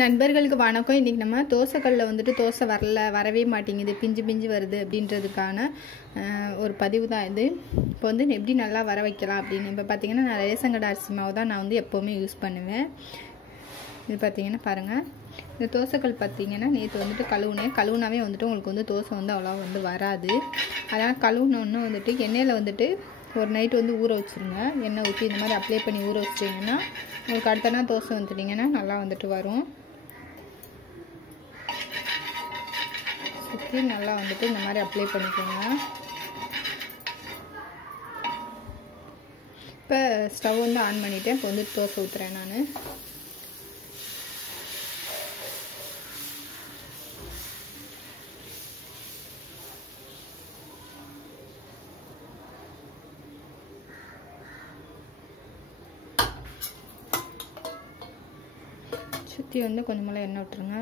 நண்பர்களுக்கு வணக்கம். இன்றைக்கி நம்ம தோசைக்கல்லில் வந்துட்டு தோசை வரவே மாட்டேங்குது, பிஞ்சு பிஞ்சு வருது அப்படின்றதுக்கான ஒரு பதிவு தான் இது. இப்போ வந்து எப்படி நல்லா வர வைக்கலாம் அப்படின்னு இப்போ பார்த்தீங்கன்னா, நான் ரேஷன் கடை அரிசி மாவு தான் நான் வந்து எப்போவுமே யூஸ் பண்ணுவேன். இது பார்த்தீங்கன்னா பாருங்கள், இந்த தோசைக்கல் பார்த்தீங்கன்னா நேற்று வந்துட்டு கழுவுனாவே வந்துட்டு உங்களுக்கு வந்து தோசை வந்து அவ்வளோ வந்து வராது. அதனால் கழுவுனோன்னு வந்துட்டு எண்ணெயில் வந்துட்டு ஒரு நைட்டு வந்து ஊற வச்சுருங்க. எண்ணெய் ஊற்றி இந்த மாதிரி அப்ளை பண்ணி ஊற வச்சிட்டிங்கன்னா உங்களுக்கு அடுத்த நாள் தோசை வந்துட்டிங்கன்னா நல்லா வந்துட்டு வரும். சுற்றி நல்லா வந்துட்டு இந்த மாதிரி அப்ளை பண்ணிக்கோங்க. இப்போ ஸ்டவ் வந்து ஆன் பண்ணிவிட்டேன். இப்போ வந்து தோசை ஊற்றுறேன் நான். சுற்றி வந்து கொஞ்சமெல்லாம் எண்ணெய் விட்டுருங்க.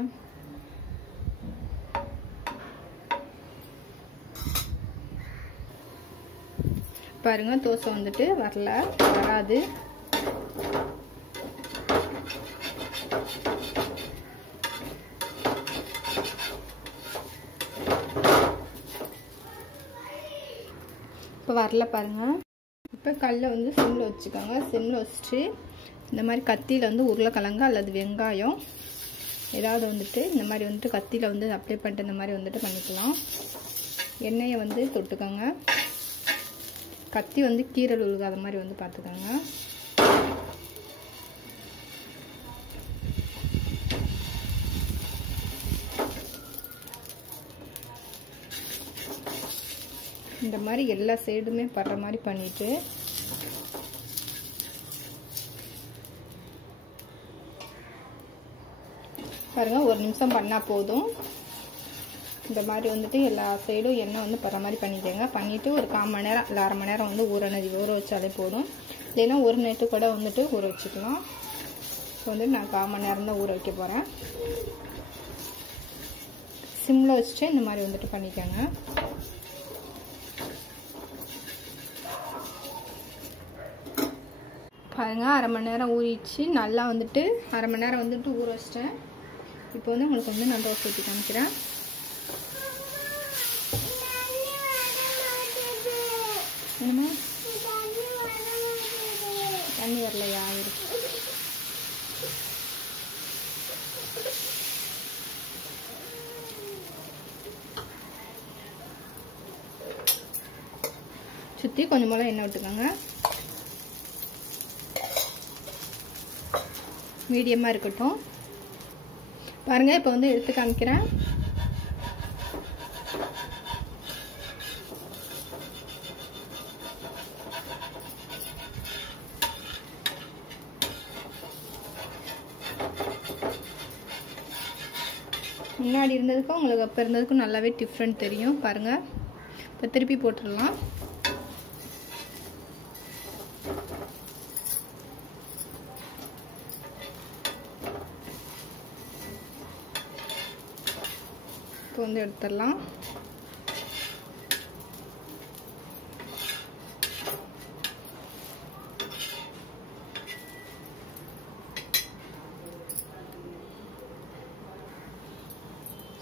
பாருங்கள், தோசை வந்துட்டு வராது. இப்போ வரல பாருங்கள். இப்போ கல்லை வந்து சிம்மில் வச்சுக்கோங்க. சிம்மில் வச்சுட்டு இந்த மாதிரி கத்தியில் வந்து உருளைக்கிழங்கு அல்லது வெங்காயம் ஏதாவது வந்துட்டு இந்த மாதிரி வந்துட்டு கத்தியில் வந்து அப்ளை பண்ணிட்டு இந்த மாதிரி வந்துட்டு பண்ணிக்கலாம். எண்ணெயை வந்து தொட்டுக்கோங்க. கத்தி வந்து கீரல் உழுகாத மாதிரி வந்து பார்த்துக்கோங்க. இந்த மாதிரி எல்லா சைடுமே படுற மாதிரி பண்ணிட்டு பாருங்கள், ஒரு நிமிஷம் பண்ணால் போதும். இந்த மாதிரி வந்துட்டு எல்லா சைடும் எண்ணெய் வந்து படுற மாதிரி பண்ணிக்கோங்க. பண்ணிவிட்டு ஒரு 1/4 மணி நேரம் இல்லை 1/2 மணி நேரம் வந்து ஊற வச்சாலே போதும். இல்லைன்னா ஒரு நைட்டு கூட வந்துட்டு ஊற வச்சுக்கலாம். இப்போ வந்து நான் 1/4 மணி நேரம் தான் ஊற வைக்க போகிறேன். சிம்மில் வச்சுட்டு இந்த மாதிரி வந்துட்டு பண்ணிக்கோங்க. பாருங்கள், 1/2 மணி நேரம் ஊறிச்சு. நல்லா வந்துட்டு 1/2 மணி நேரம் வந்துட்டு ஊற வச்சிட்டேன். இப்போ வந்து உங்களுக்கு வந்து நான் தோசை ஊற்றி காமிக்கிறேன். என்னமே தண்ணி வரலையா? சுற்றி கொஞ்சம் போல எண்ணெய் விட்டுக்கோங்க. மீடியமாக இருக்கட்டும். பாருங்கள், இப்போ வந்து எடுத்து காமிக்கிறேன். முன்னாடி இருந்ததுக்கும் உங்களுக்கு அப்போ இருந்ததுக்கும் நல்லாவே டிஃப்ரெண்ட் தெரியும். பாருங்கள், இப்போ திருப்பி போட்டுடலாம். இப்போ வந்து எடுத்துடலாம்.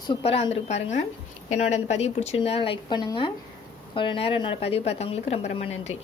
சூப்பராக வந்துருக்கு பாருங்கள். என்னோட இந்த பதிவு பிடிச்சிருந்தா லைக் பண்ணுங்கள். ஒரு நேரம் என்னோட பதிவு பார்த்தவங்களுக்கு ரொம்ப ரொம்ப நன்றி.